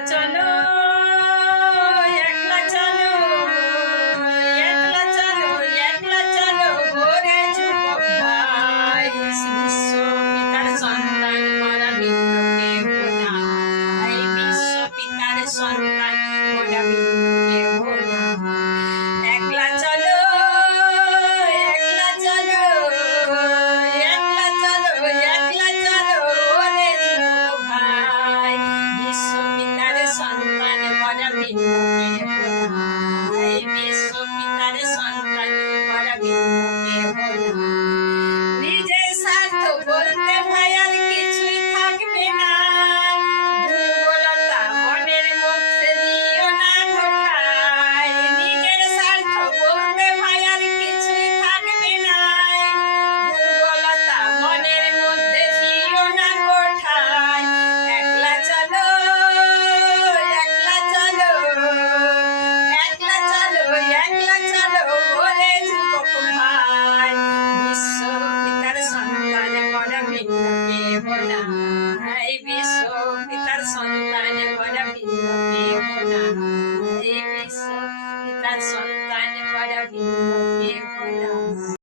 চলো একলা চলো একলা চলো একলা চলো ঘোরে যুবক ভাই বিশ্ব পিতার সন্তান মরা ভিন্ন কেহ নাই বিশ্ব পিতার সন্তান মরা ভিন্ন কেহ নাই একলা চলো একলা চলো একলা চলো একলা চলো ওরে যুবক ভাই বিশ্ব পিতার সন্তান মরা ভিন্ন কেহ নাই বিশ্ব পিতার সন্তান মরা ভিন্ন কেহ নাই নিজের স্বার্থ বলতে ভাই আর কিছুই থাকবে না দুর্বলতা মনের মধ্যে দিও না কোঠায় নিজের স্বার্থ বলতে ভাই আর কিছুই থাকবে না দুর্বলতা মনের মধ্যে দিও না কোঠায় একলা চলো একলা চলো একলা চলো একলা চলো ওরে যুবক ভাই বিশ্ব পিতার সন্তান মরা ভিন্ন কেহ নাই।